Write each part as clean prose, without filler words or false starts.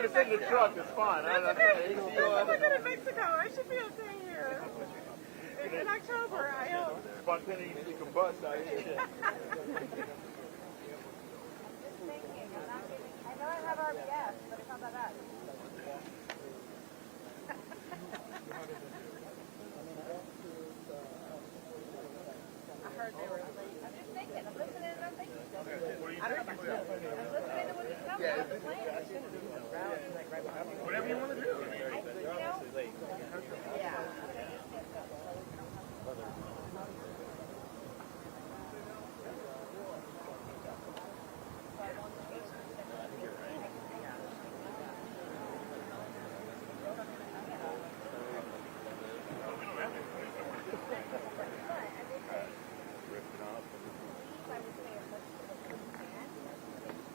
when it's in the truck, it's fine. That's okay. I'm looking at Mexico. I should be okay here. In October, I hope. Spontaneously combust out here. I know I have RBS, but it's not that bad. I heard they were late. I'm just thinking. I'm listening and I'm thinking. I don't know. I'm listening to what's coming. I'm playing. Whatever you want to do. Yeah.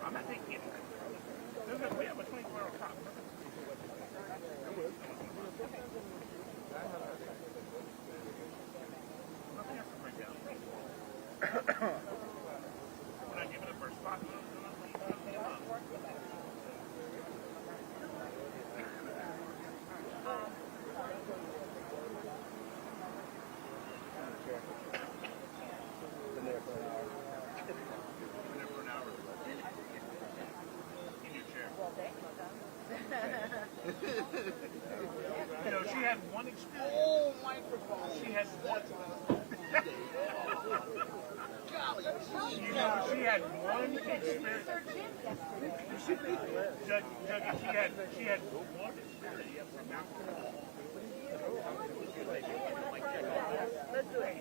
I'm not taking it. We have a 24-hour clock. When I give it a first spot, you know, she had one experience. Oh, microphone. She had one. You know, she had one experience. She had one experience from now. Let's do it.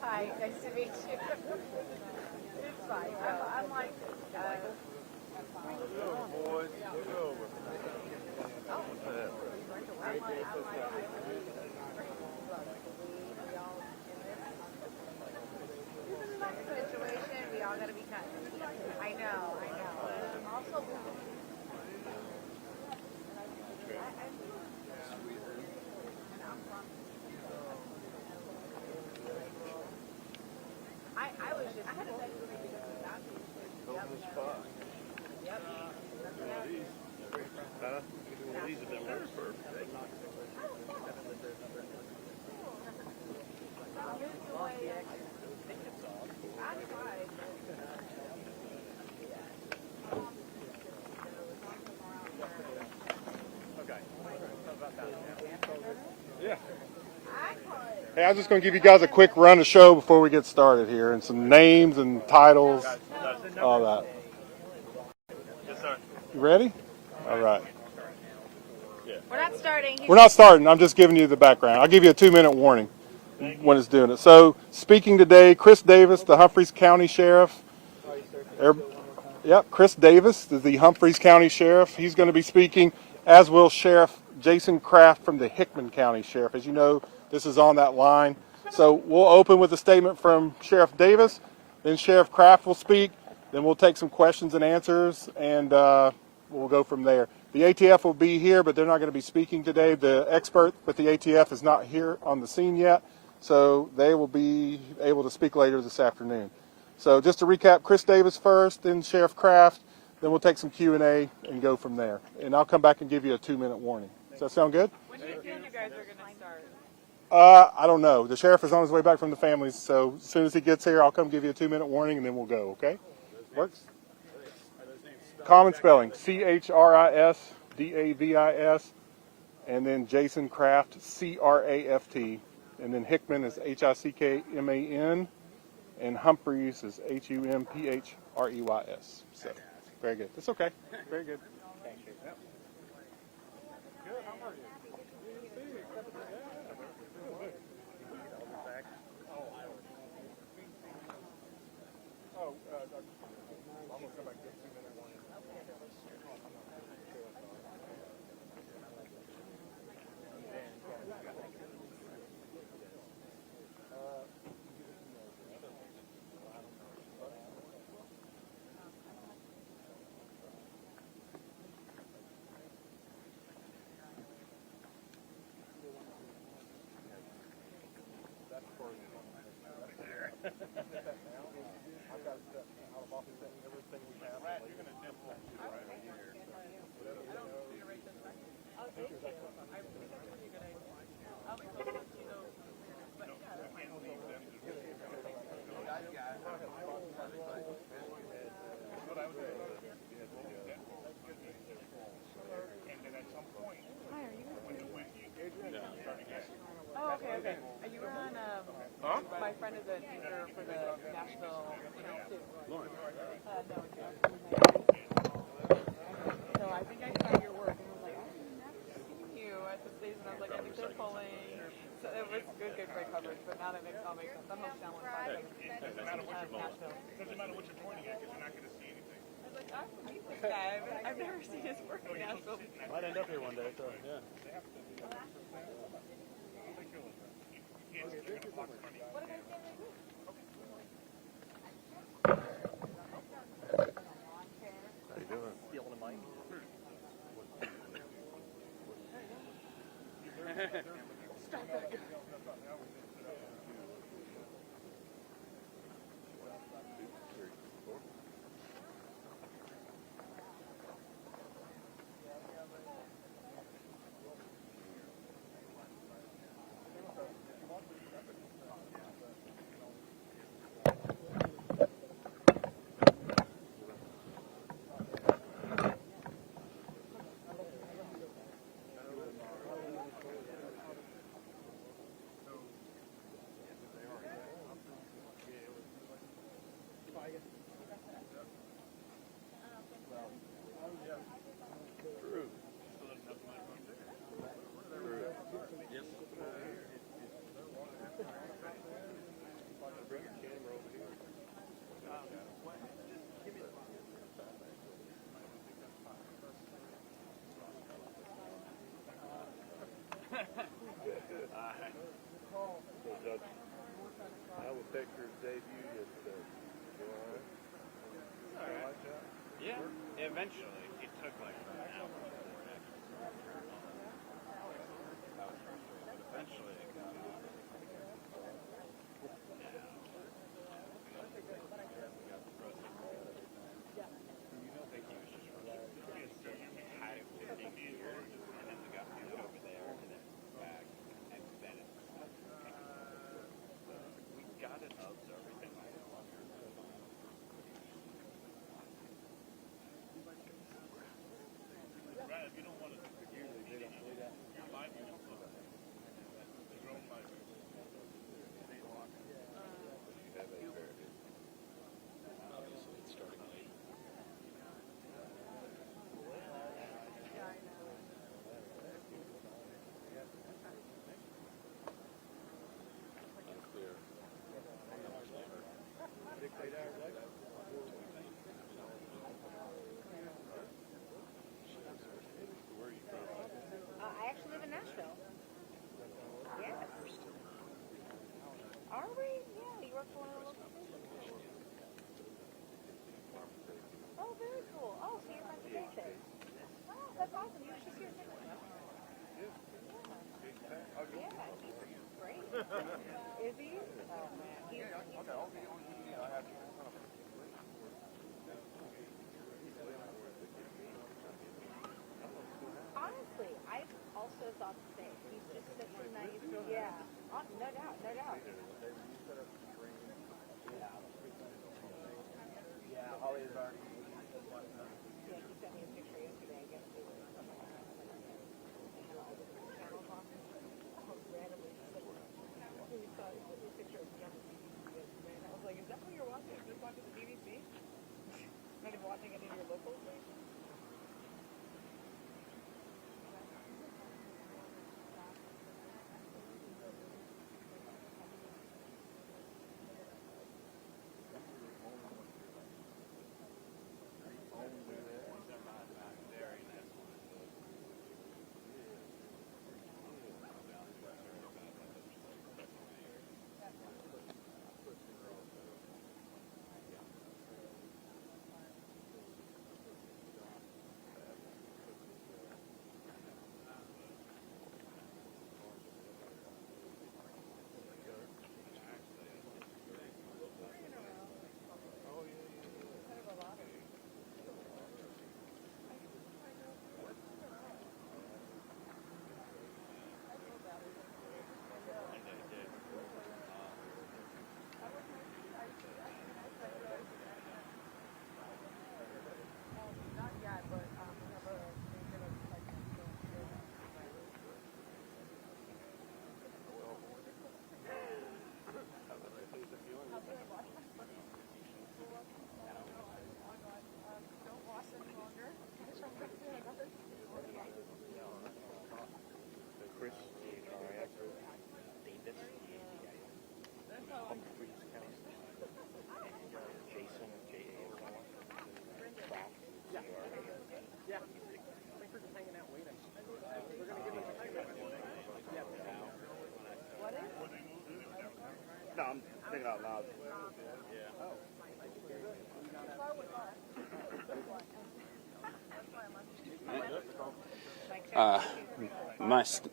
Hi, nice to meet you. It's fine. I'm like, Boys, get over. situation, we all gotta be kind of, I know. I'm also I was just, I had a bed for me to go to the spot. Yep. Huh? These have been very perfect. Yeah. Hey, I'm just going to give you guys a quick run of show before we get started here, and some names and titles, all that. Yes, sir. You ready? All right. We're not starting. We're not starting. I'm just giving you the background. I'll give you a 2-minute warning when it's doing it. So, speaking today, Chris Davis, the Humphreys County Sheriff. Yep, Chris Davis is the Humphreys County Sheriff. He's going to be speaking, as will Sheriff Jason Kraft from the Hickman County Sheriff. As you know, this is on that line. So we'll open with a statement from Sheriff Davis, then Sheriff Kraft will speak, then we'll take some questions and answers, and we'll go from there. The ATF will be here, but they're not going to be speaking today. The expert with the ATF is not here on the scene yet, so they will be able to speak later this afternoon. So just to recap, Chris Davis first, then Sheriff Kraft, then we'll take some Q&A and go from there. And I'll come back and give you a 2-minute warning. Does that sound good? When do you think you guys are going to start? I don't know. The sheriff is on his way back from the families, so as soon as he gets here, I'll come give you a 2-minute warning, and then we'll go, okay? Works? Common spelling, C-H-R-I-S-D-A-V-I-S, and then Jason Kraft, C-R-A-F-T, and then Hickman is H-I-C-K-M-A-N, and Humphreys is H-U-M-P-H-R-E-Y-S. So, very good. That's okay. Very good. Thank you. Yep. Good. How are you? I'm going to come back to 2-minute warning. Brad, you're gonna dimple right here. Oh, thank you. I think that's a pretty good idea. I'll be close to those. But yeah, that's fine. What I would say. And then at some point, Hi, are you? when you start again. Oh, okay, okay. You were on, my friend is a teacher for the Nashville Institute. Lauren. No, so I think I saw your work and I was like, I've never seen you at the station. I was like, I think they're pulling. So it was good, great coverage, but now that makes all makes sense. I'm hometown one side of Doesn't matter what you're Nashville. Doesn't matter what you're pointing at, because you're not gonna see anything. I was like, I meet this guy. I've never seen his work in Nashville. Might end up here one day, so yeah. What did I say? How you doing? Stealing a mic. Stop that guy. I will take your debut at Yeah, eventually. It took like an hour before it actually started. Eventually it got off. I think he was just rushing. Had it working here, and then we got moved over there, and then back, and then it we got it up, so everything was longer. Brad, if you don't want to, you're live, you don't look. Your own live. obviously it's starting late. Unclear. Where are you from? I actually live in Nashville. Yes. Are we? Yeah, you work for one of the local stations. Oh, very cool. Oh, so you're from Bethesda. Oh, that's awesome. You were just here too. Yeah, he's great. Is he? Oh, man. He's honestly, I also thought the same. He's just such a nice, yeah. Oh, no doubt, no doubt. Yeah, Holly is already. Yeah, he sent me a picture yesterday. I guess they were channels on. Oh, randomly. He saw a picture of jumping yesterday, and I was like, is that what you're watching? Just watching the BBC? Not even watching any of your local stations? No, I'm thinking out loud.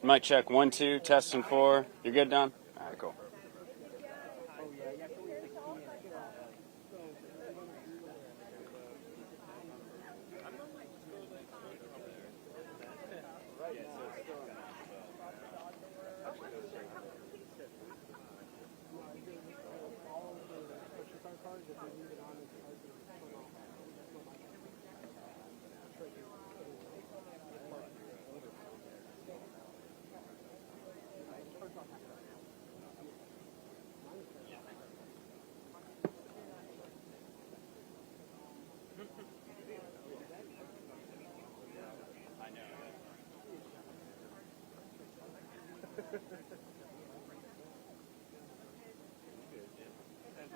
Mic check 1 2 testing 4. You're good, Don? All right, cool.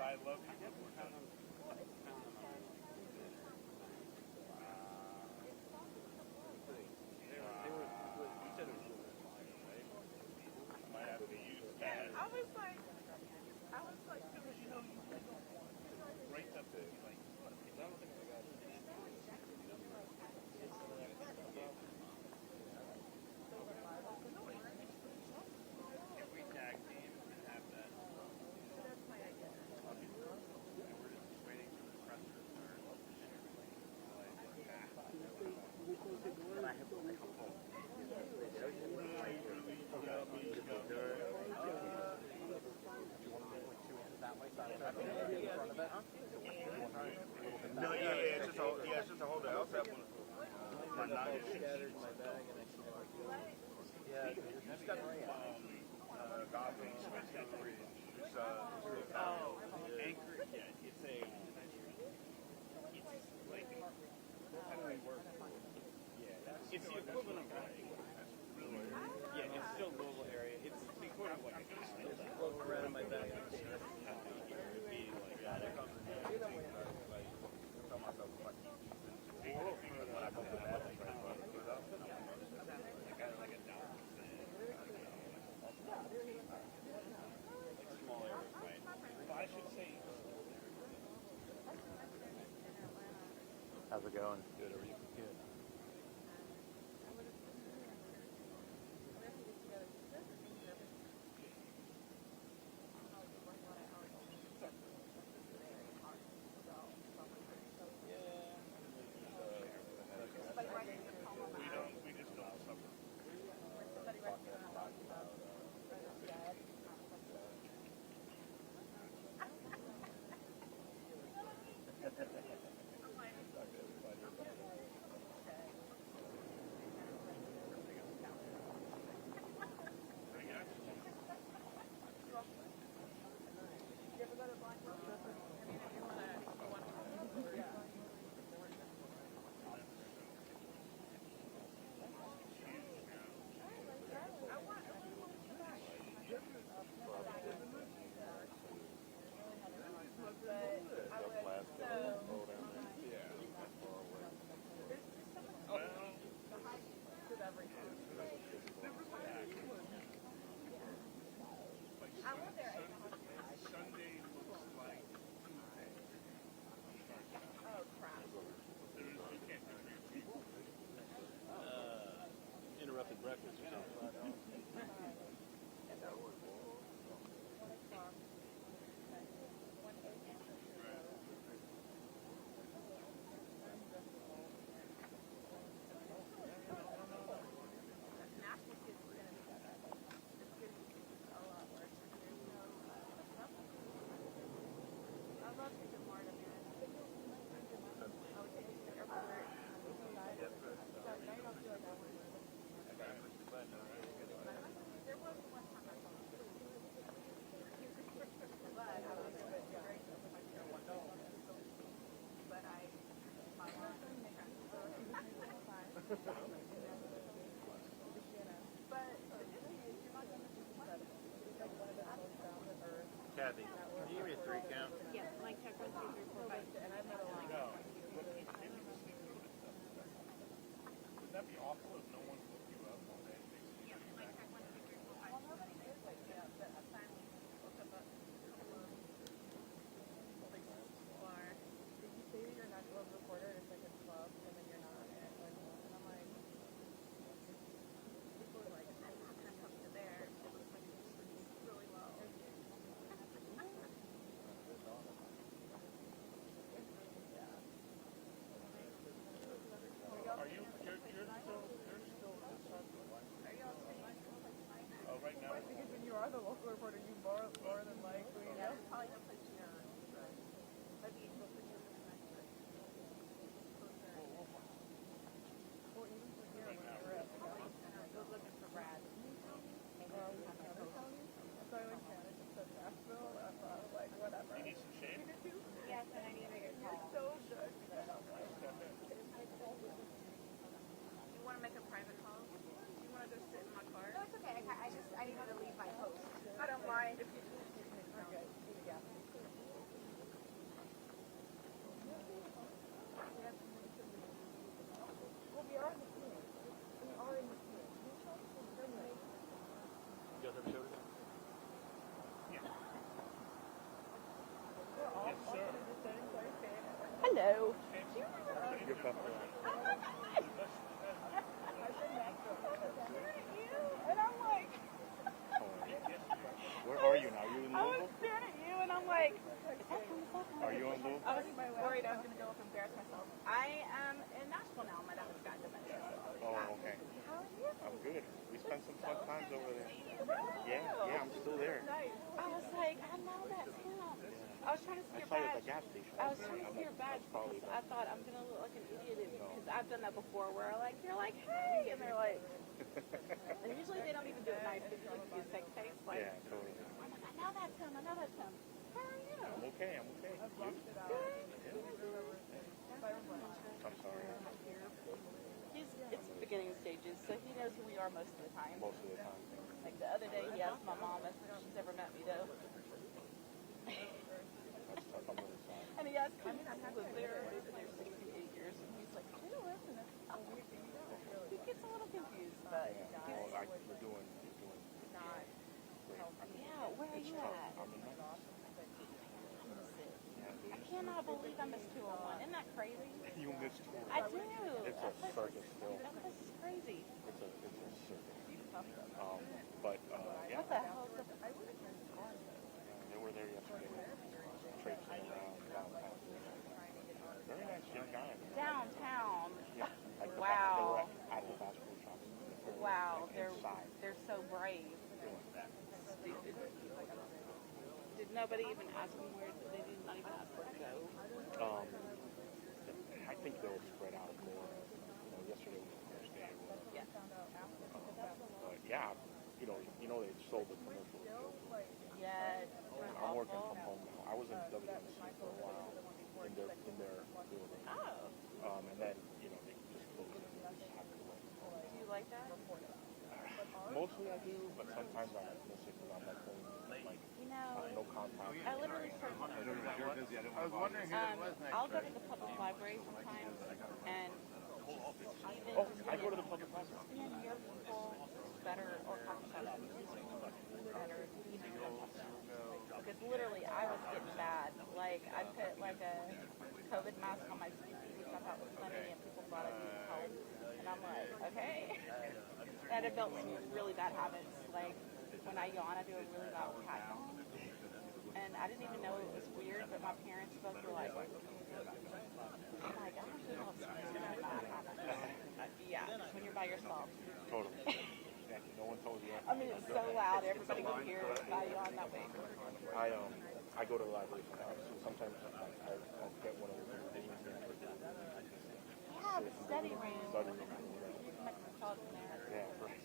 I love it's just a holder. I also have one. My 9-inch. Yeah, it's got Godwin switch at 3-inch. It's anchor. Yeah, it's a. It's like how do I work? Yeah, it's the equivalent of like. Yeah, it's still Louisville area. It's the equivalent of like a float around in my bag. How's it going? Good. Are you good? Breakfast or something. Kathy, can you give me a 3 count? Yes, mic check 1 2 3 4 5 6. And I'm not alone. Would that be awful if no one looked you up all day? Yes, mic check 1 2 3 4 5 6. Well, nobody is like that. I finally looked up like, is that him? Is that him? Are you on Lou? I was worried I was going to go up and embarrass myself. I am in Nashville now. My daughter's got dementia. Oh, okay. How are you? I'm good. We spent some fun times over there. Yeah, Yeah, I'm still there. I was like, I know that's him. I was trying to see I your saw you at badge. the gas station. I was trying to see your badge probably because I thought I'm gonna look like an idiot because I've done that before where like you're like hey and they're like and usually they don't even do it nice because like you fake face like Yeah, totally. I'm like I know that's him. How are you? I'm okay. I'm okay. You? I'm sorry. It's the beginning stages, so he knows who we are most of the time. Most of the time. Like the other day, he asked my mom if she's ever met me though. That's tough. I'm really sorry. And he asked him if he was there. He's been there 68 years, and he's like, I don't listen. He gets a little confused, but Well, you're doing not. great. Yeah, where are It's you tough. at? I'm in Memphis. I cannot believe I missed 201. Isn't that crazy? You missed tour. I do. It's a circus still. That place is crazy. It's a circus. But yeah. What the hell? They were there yesterday. Traipsing around downtown. Very nice young guy. Downtown. Yeah. Like Wow. They were at the fast food shop. Wow, Like inside. they're so brave. Stupid. Did nobody even ask them where? They did not even ask where to go. I think they were spread out more. Yesterday was the first day. Yeah. But yeah, you know they sold the commercial. Yeah. I'm working from home now. I was in WDCA for a while in their building. Oh. And then they just closed it. And just have to work. Do you like that? Mostly I do, but sometimes I miss it because I'm at home, like no contact. I literally start. I was wondering who it was next. I'll go to the public library sometimes, and Oh, I go to the public library. even near people better or coffee shops better. Because literally, I was getting bad. Like I put like a COVID mask on my skin, which I thought was funny, and people thought I needed help, and I'm like, okay. And I developed some really bad habits. Like when I yawn, I do a really loud cat yawn. And I didn't even know it was weird, but my parents both were like, I'm like, I don't know if something's bad habit. Yeah, when you're by yourself. Totally. Exactly. No one told you. I mean, it's so loud, everybody can hear it if I yawn that way. I go to the library sometimes. So sometimes I'll get one of those little things. Yeah, the study room. Metropolitan there. Yeah, right.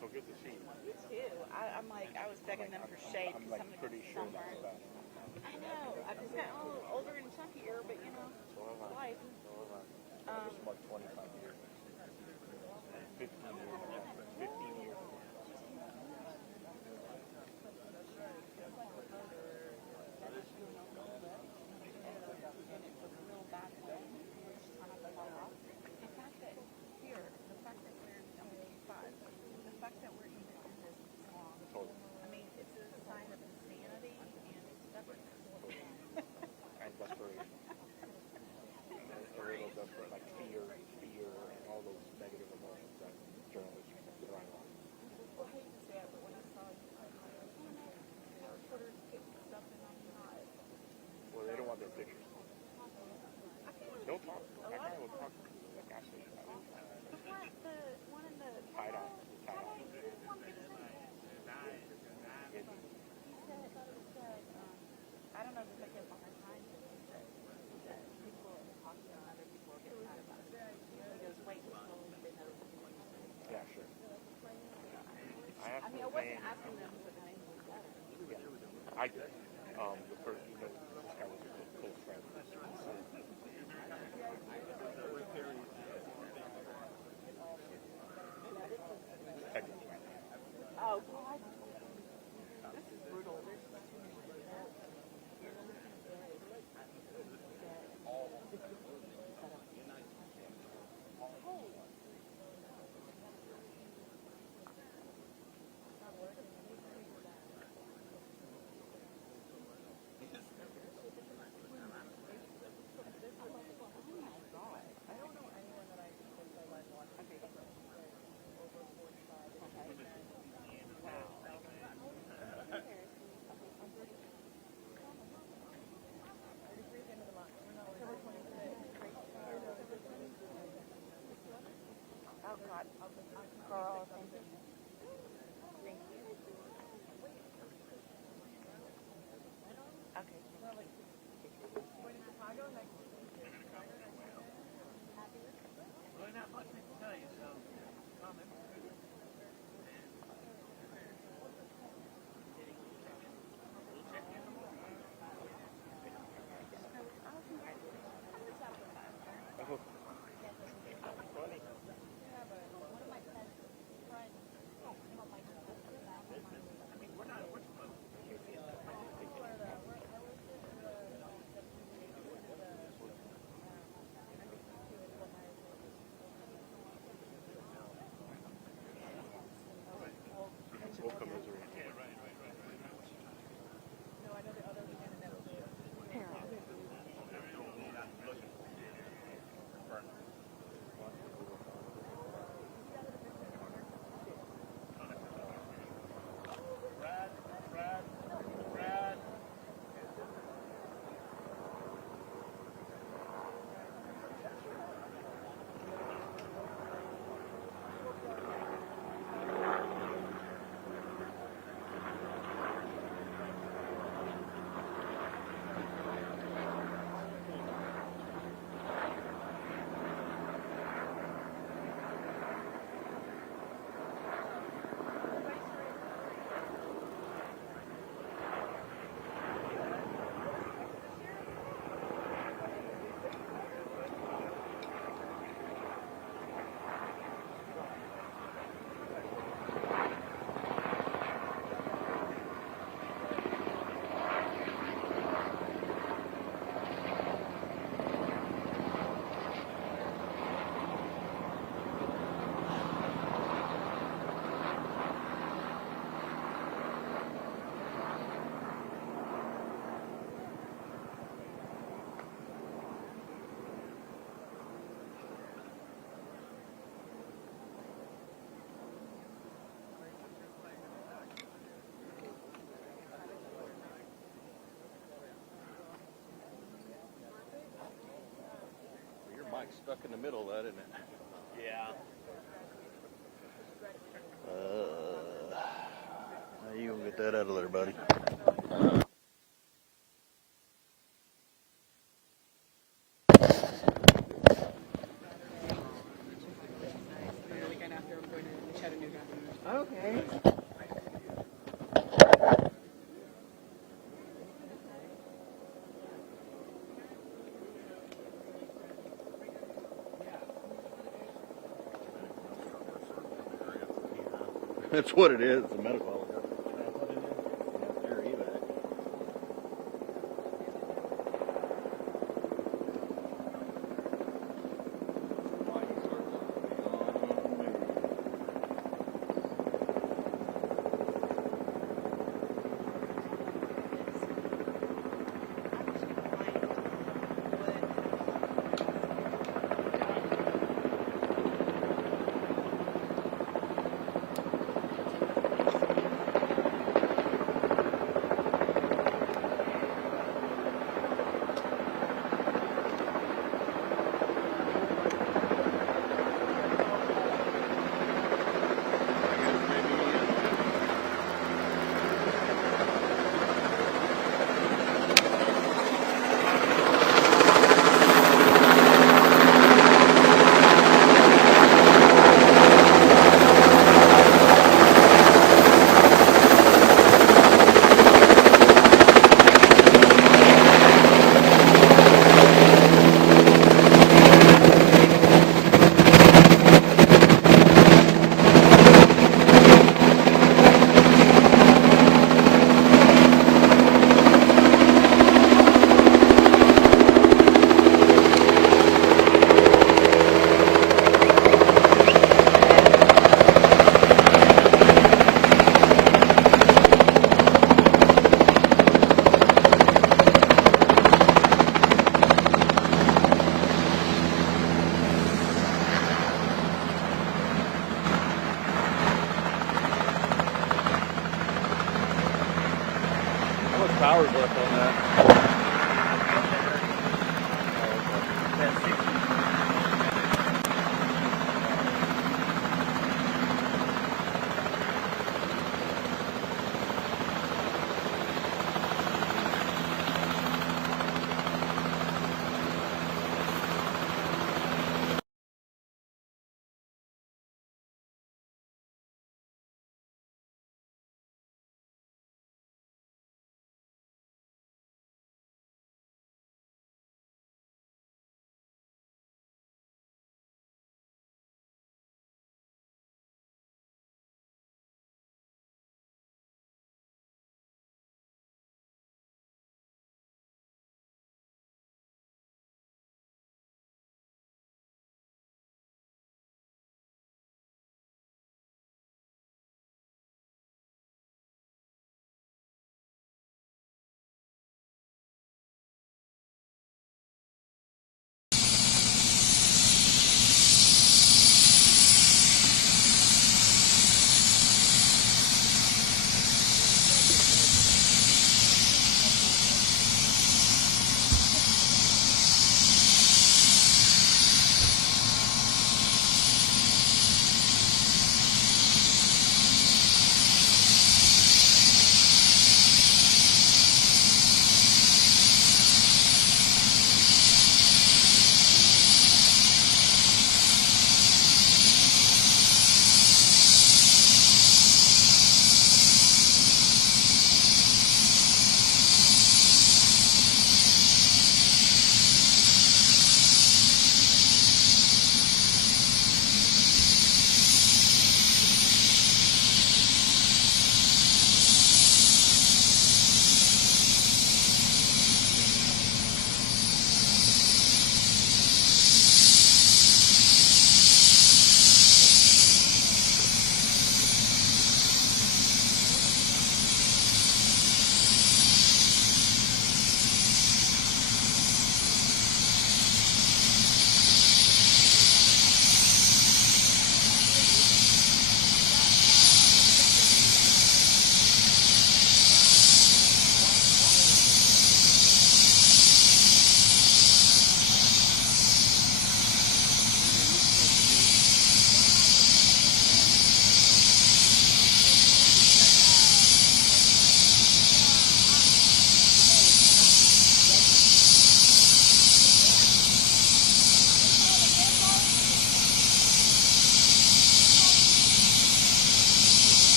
So good to see you. You too. I'm like, I was begging them for shade. I'm like pretty sure somewhere. that's bad. I know. I just got older and chunkier, but you know, So am I. life. So am I. I just marked 25 years. 15 years. 15 years. And desperation. A little desperate, like fear, and all those negative emotions that journalists rely on. Well, they don't want their pictures. They'll talk. That guy will talk to you at the gas station. Tied off. I don't know if they get a hard time that people talking to other people get mad about it. He goes, wait until they know. Yeah, sure. I mean, I wasn't asking them for the names of the letter. I did. The person, this guy was a close friend. Technically. Oh, God. This is brutal. There's so many people there. Oh my God. stuck in the middle of that, isn't it? Yeah. How you gonna get that out of there, buddy? The weekend after I'm going to Chattanooga. Okay. That's what it is, the medical. Power's left on that.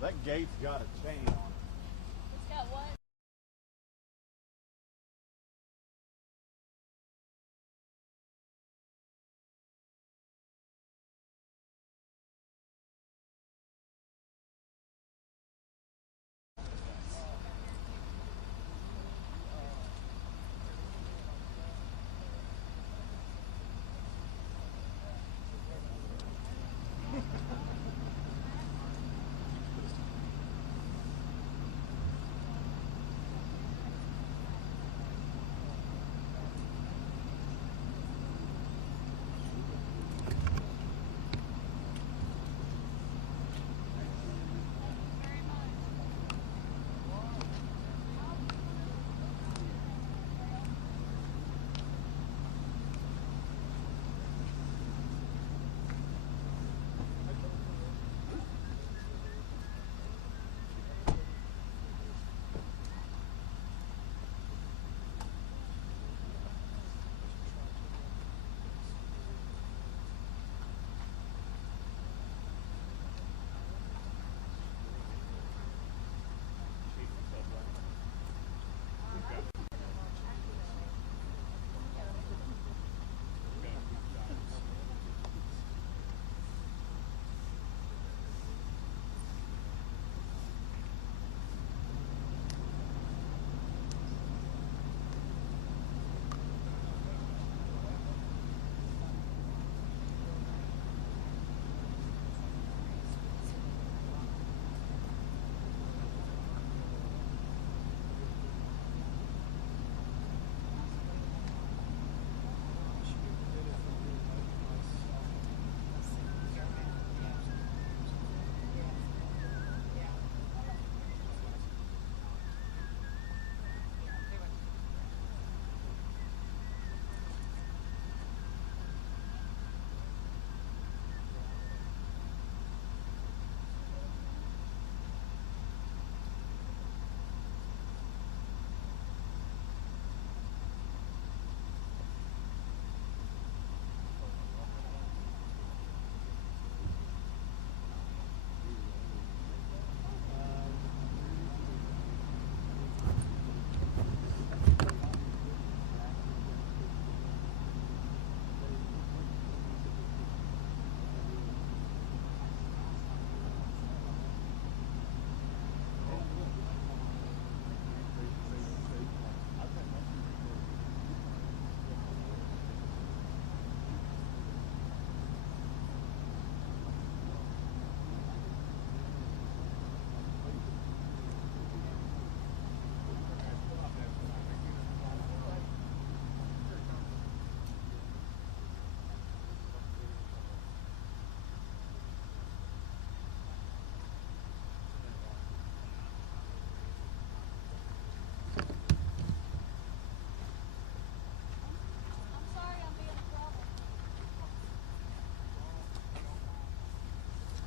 That gate's got a chain on it. It's got what?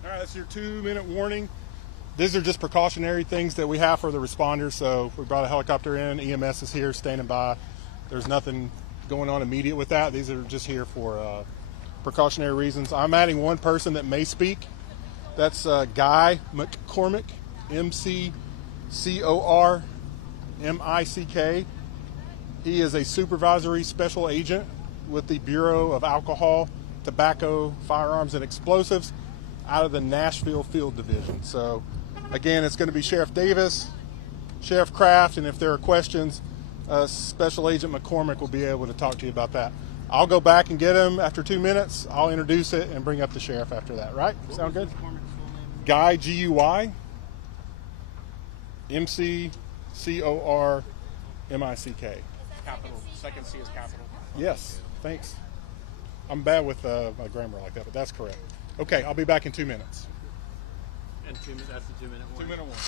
All right, that's your 2-minute warning. These are just precautionary things that we have for the responders. So we brought a helicopter in, EMS is here standing by. There's nothing going on immediate with that. These are just here for precautionary reasons. I'm adding one person that may speak. That's Guy McCormick, McCormick. He is a supervisory special agent with the Bureau of Alcohol, Tobacco, Firearms, and Explosives out of the Nashville Field Division. So again, it's going to be Sheriff Davis, Sheriff Kraft, and if there are questions, Special Agent McCormick will be able to talk to you about that. I'll go back and get him after 2 minutes. I'll introduce it and bring up the sheriff after that, right? Sound good? Guy, G-U-Y, M-C-C-O-R-M-I-C-K. Capital. Second C is capital. Yes, thanks. I'm bad with my grammar like that, but that's correct. Okay, I'll be back in 2 minutes. And 2 minutes, that's the 2-minute warning. 2-minute warning.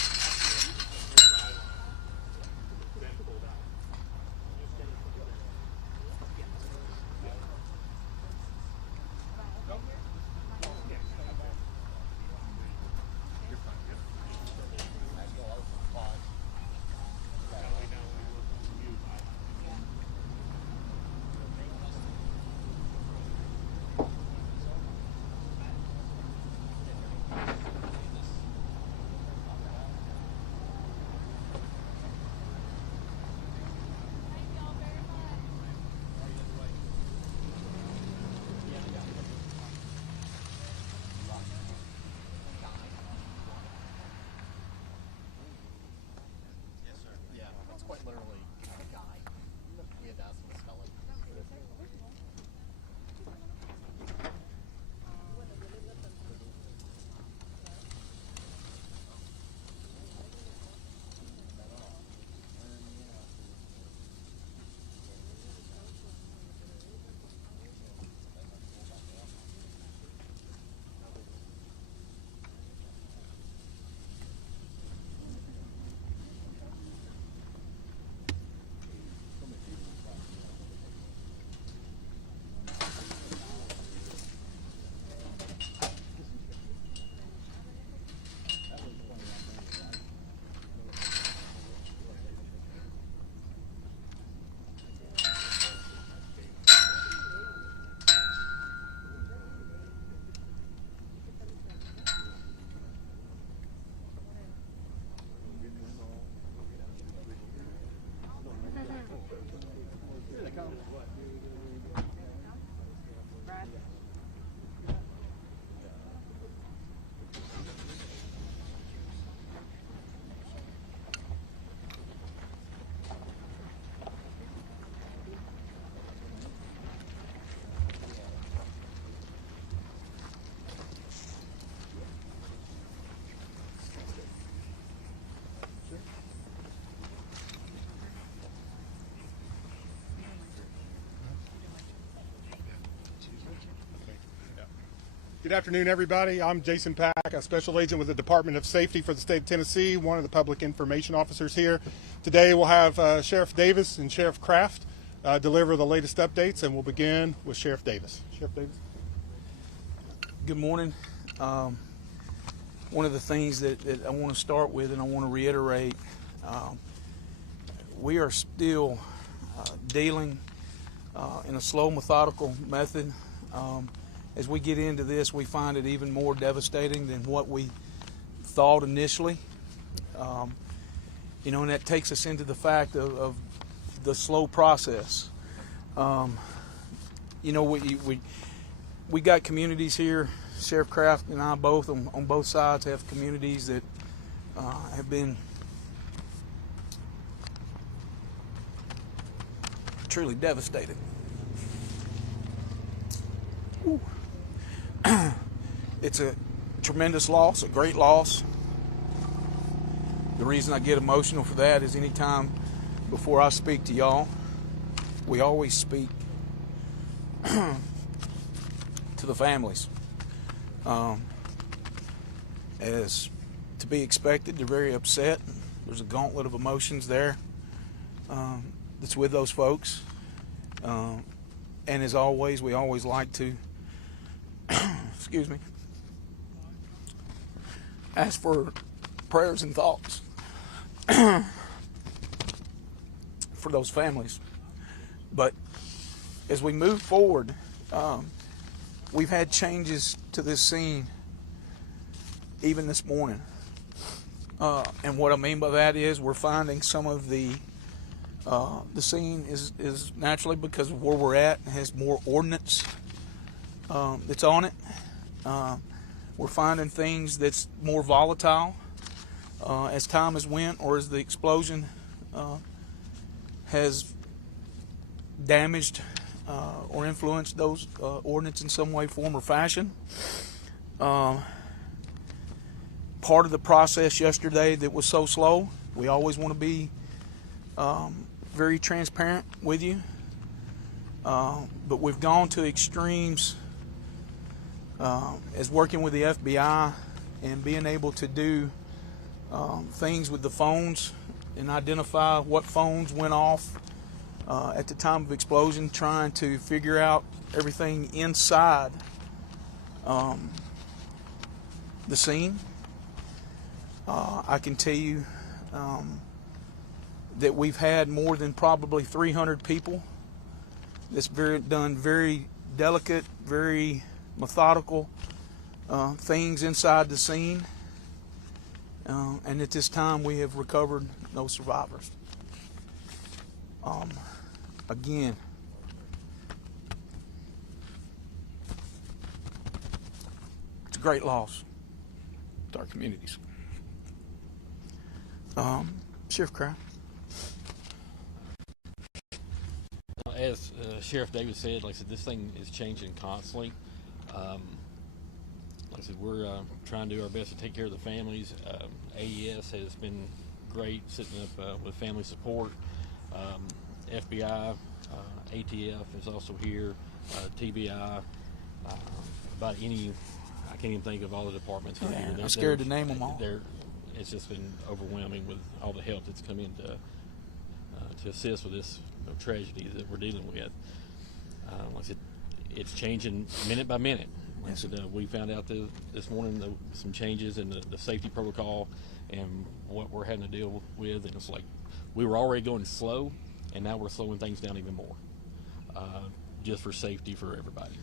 Good afternoon, everybody. I'm Jason Pack, a special agent with the Department of Safety for the state of Tennessee, one of the public information officers here. Today we'll have Sheriff Davis and Sheriff Kraft deliver the latest updates, and we'll begin with Sheriff Davis. Sheriff Davis. Good morning. One of the things that I want to start with and I want to reiterate, we are still dealing in a slow, methodical method. As we get into this, we find it even more devastating than what we thought initially. And that takes us into the fact of the slow process. We got communities here. Sheriff Kraft and I both on both sides have communities that have been truly devastated. Whew. It's a tremendous loss, a great loss. The reason I get emotional for that is anytime before I speak to y'all, we always speak to the families. As to be expected, they're very upset. There's a gauntlet of emotions there that's with those folks. And as always, we always like to excuse me, ask for prayers and thoughts for those families. But as we move forward, we've had changes to this scene even this morning. And what I mean by that is we're finding some of the scene is naturally, because of where we're at, has more ordnance that's on it. We're finding things that's more volatile as time has went, or as the explosion has damaged or influenced those ordnance in some way, form, or fashion. Part of the process yesterday that was so slow, we always want to be very transparent with you, but we've gone to extremes as working with the FBI and being able to do things with the phones and identify what phones went off at the time of explosion, trying to figure out everything inside the scene. I can tell you that we've had more than probably 300 people that's done very delicate, very methodical things inside the scene. And at this time we have recovered no survivors. Again, it's a great loss to our communities. Sheriff Kraft. As Sheriff Davis said, like I said, this thing is changing constantly. Like I said, we're trying to do our best to take care of the families. AES has been great, sitting up with family support. FBI, ATF is also here, TBI, about any, I can't even think of all the departments here. I'm scared to name them all. It's just been overwhelming with all the help that's come in to assist with this tragedy that we're dealing with. Like I said, it's changing minute by minute. Like I said, we found out this morning some changes in the safety protocol and what we're having to deal with, and it's like we were already going slow, and now we're slowing things down even more, just for safety for everybody.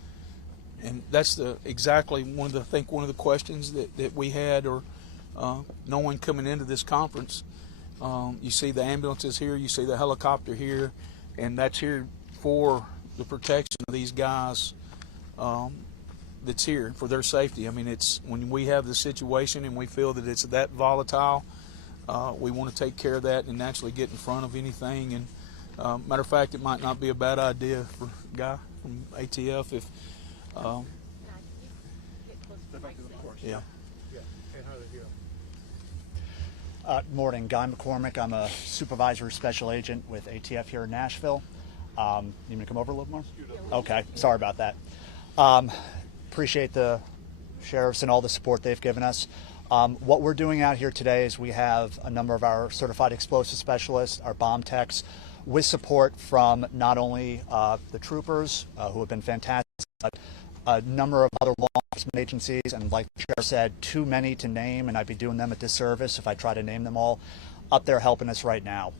And that's exactly one of the questions that we had, or knowing coming into this conference. You see the ambulances here, you see the helicopter here, and that's here for the protection of these guys that's here, for their safety. I mean, it's when we have the situation and we feel that it's that volatile, we want to take care of that and naturally get in front of anything. And matter of fact, it might not be a bad idea for a guy from ATF if yeah. Morning, Guy McCormick. I'm a supervisor special agent with ATF here in Nashville. You want me to come over a little more? Okay, sorry about that. Appreciate the sheriffs and all the support they've given us. What we're doing out here today is we have a number of our certified explosive specialists, our bomb techs, with support from not only the troopers, who have been fantastic, but a number of other law enforcement agencies, and like the sheriff said, too many to name, and I'd be doing them a disservice if I try to name them all, up there helping us right now.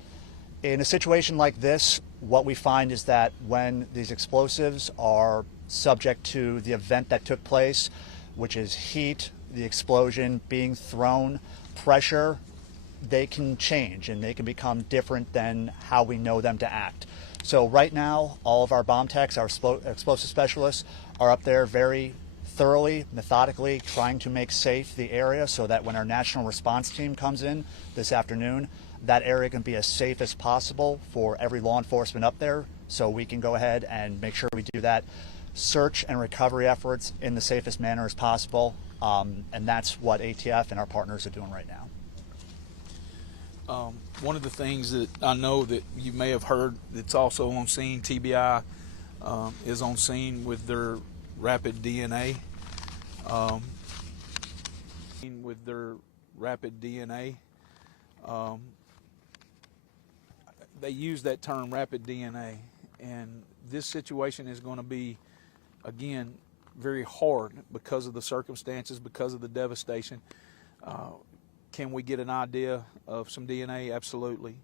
In a situation like this, what we find is that when these explosives are subject to the event that took place, which is heat, the explosion, being thrown, pressure, they can change and they can become different than how we know them to act. So right now, all of our bomb techs, our explosive specialists, are up there very thoroughly, methodically trying to make safe the area so that when our national response team comes in this afternoon, that area can be as safe as possible for every law enforcement up there, so we can go ahead and make sure we do that search and recovery efforts in the safest manner as possible. And that's what ATF and our partners are doing right now. One of the things that I know that you may have heard that's also on scene, TBI is on scene with their rapid DNA. They use that term, rapid DNA, and this situation is going to be, again, very hard because of the circumstances, because of the devastation. Can we get an idea of some DNA? Absolutely.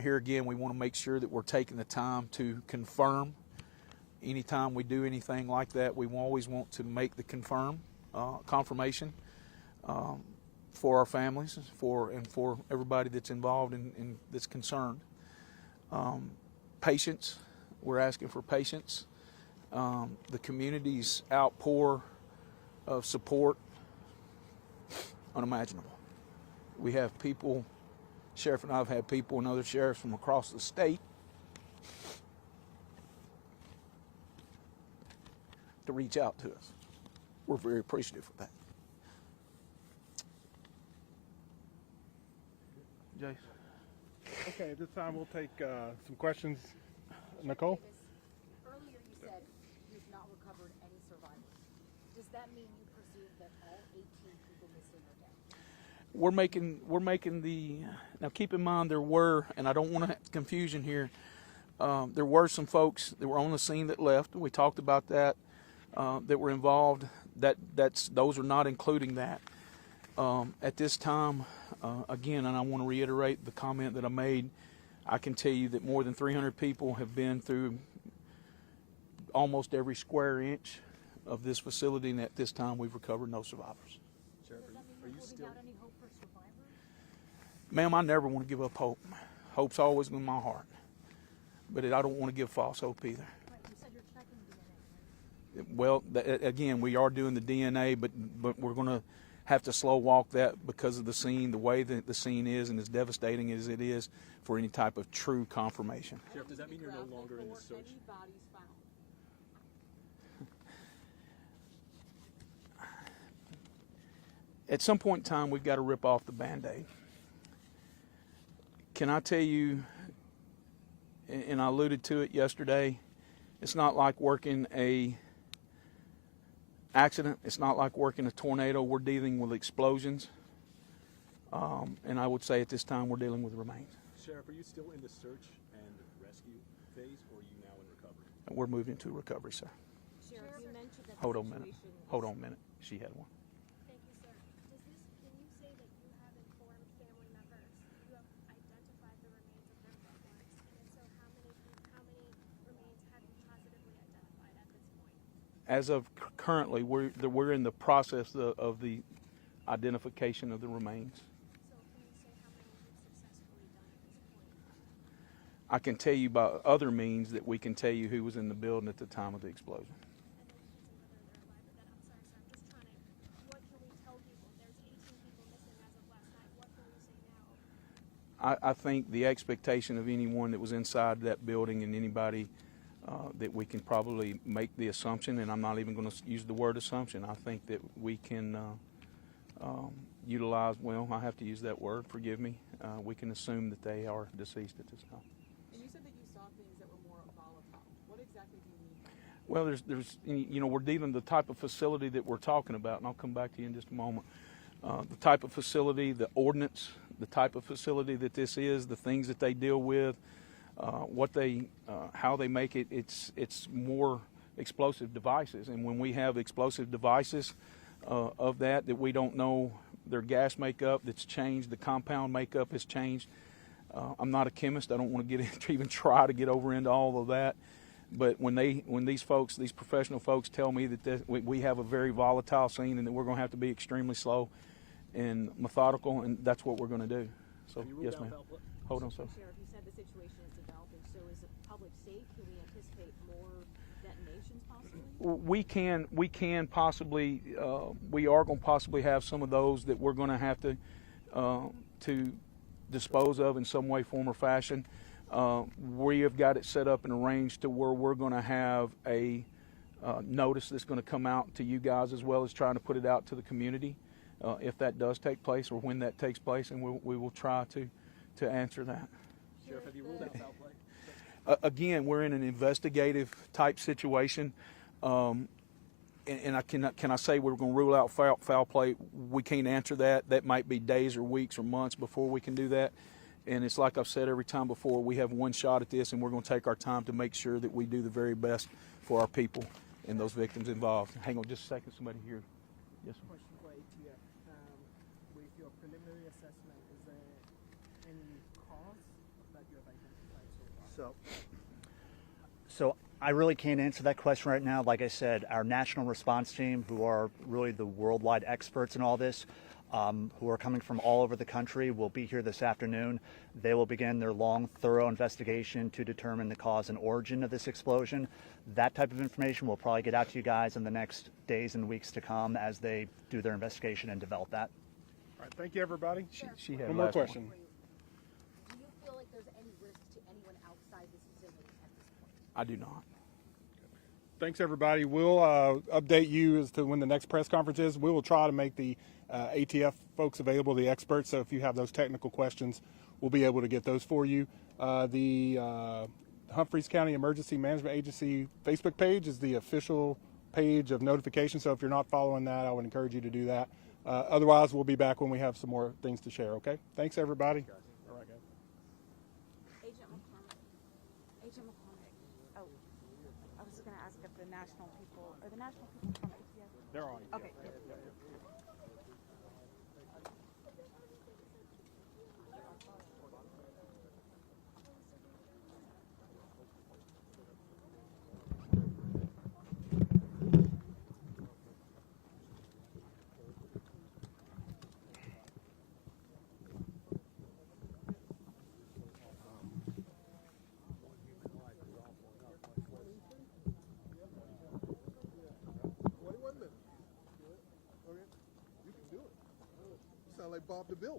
Here again, we want to make sure that we're taking the time to confirm. Anytime we do anything like that, we always want to make the confirmation for our families, for everybody that's involved and that's concerned. Patience. We're asking for patience. The community's outpour of support, unimaginable. We have people, Sheriff and I have had people and other sheriffs from across the state to reach out to us. We're very appreciative of that. Jason? Okay, at this time we'll take some questions. Nicole? Earlier you said you've not recovered any survivors. Does that mean you presume that all 18 people missing are dead? We're making the, now keep in mind there were, and I don't want to have confusion here, there were some folks that were on the scene that left. We talked about that, that were involved. Those are not including that. At this time, again, and I want to reiterate the comment that I made, I can tell you that more than 300 people have been through almost every square inch of this facility, and at this time we've recovered no survivors. Sheriff, are you still holding out any hope for survivors? Ma'am, I never want to give up hope. Hope's always in my heart, but I don't want to give false hope either. Right, you said you're checking DNA, right? Well, again, we are doing the DNA, but we're going to have to slow walk that because of the scene, the way that the scene is, and as devastating as it is for any type of true confirmation. Sheriff, does that mean you're no longer in the search? Any bodies found? At some point in time, we've got to rip off the Band-Aid. Can I tell you, and I alluded to it yesterday, it's not like working a accident. It's not like working a tornado. We're dealing with explosions. And I would say at this time we're dealing with remains. Sheriff, are you still in the search and rescue phase, or are you now in recovery? We're moving to recovery, sir. Sheriff, you mentioned that Hold on a minute. Hold on a minute. She had one. Thank you, sir. Can you say that you have informed family members, you have identified the remains of their loved ones, and if so, how many remains have you positively identified at this point? As of currently, we're in the process of the identification of the remains. So can you say how many you've successfully done at this point? I can tell you by other means that we can tell you who was in the building at the time of the explosion. And then whether they're alive, but I'm sorry, sir, I'm just trying to, what can we tell people? There's 18 people missing as of last night. What can we say now? I think the expectation of anyone that was inside that building and anybody that we can probably make the assumption, and I'm not even going to use the word assumption, I think that we can utilize, well, I have to use that word, forgive me, we can assume that they are deceased at this time. And you said that you saw things that were more volatile. What exactly do you mean by Well, there's we're dealing with the type of facility that we're talking about, and I'll come back to you in just a moment. The type of facility, the ordinance, the type of facility that this is, the things that they deal with, how they make it. It's more explosive devices, and when we have explosive devices of that we don't know their gas makeup that's changed, the compound makeup has changed. I'm not a chemist. I don't want to get into even try to get over into all of that. But when these professional folks tell me that we have a very volatile scene and that we're going to have to be extremely slow and methodical, and that's what we're going to do. So, yes, ma'am. Hold on, sir. Sheriff, you said the situation is developing. So is it public safe? Can we anticipate more detonations possibly? We can possibly, we are going to possibly have some of those that we're going to have to dispose of in some way, form, or fashion. We have got it set up and arranged to where we're going to have a notice that's going to come out to you guys, as well as trying to put it out to the community if that does take place or when that takes place, and we will try to answer that. Sheriff, have you ruled out foul play? Again, we're in an investigative type situation, and can I say we're going to rule out foul play? We can't answer that. That might be days or weeks or months before we can do that. And it's like I've said every time before, we have one shot at this, and we're going to take our time to make sure that we do the very best for our people and those victims involved. Hang on just a second. Somebody here. Yes, sir. Question for ATF. With your preliminary assessment, is there any cause that you have identified so far? So I really can't answer that question right now. Like I said, our national response team, who are really the worldwide experts in all this, who are coming from all over the country, will be here this afternoon. They will begin their long, thorough investigation to determine the cause and origin of this explosion. That type of information will probably get out to you guys in the next days and weeks to come as they do their investigation and develop that. All right, thank you, everybody. She had one more last one. question. Do you feel like there's any risk to anyone outside this facility at this point? I do not. Thanks, everybody. We'll update you as to when the next press conference is. We will try to make the ATF folks available, the experts, so if you have those technical questions, we'll be able to get those for you. The Humphreys County Emergency Management Agency Facebook page is the official page of notification, so if you're not following that, I would encourage you to do that. Otherwise, we'll be back when we have some more things to share, okay? Thanks, everybody. All right, guys. Agent McCormick. Oh, I was going to ask if the national people from ATF. They're on. Okay. Like Bob the Builder.